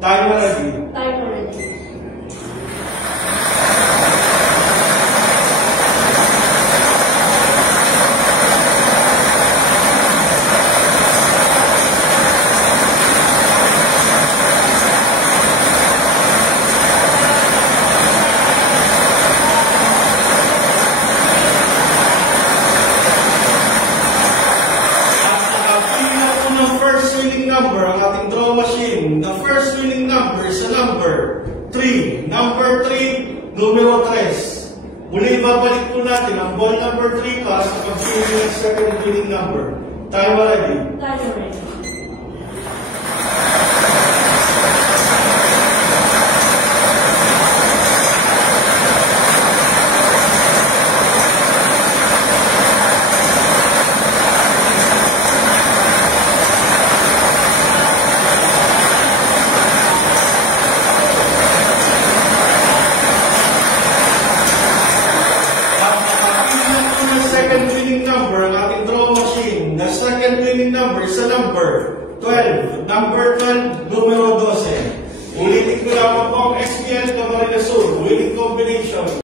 Timer ready. Timer ready. Number ang ating draw machine. The first winning number is a number 3. Number 3, numero 3. Muli babalik po natin ang ball number 3 para sa pag-winning ng second winning number. Timer ready. Timer ready. The second winning number is a number 12. Number 12, numero 12. Ulitin ko lang po ang SPL Camarines Sur. Winning combination.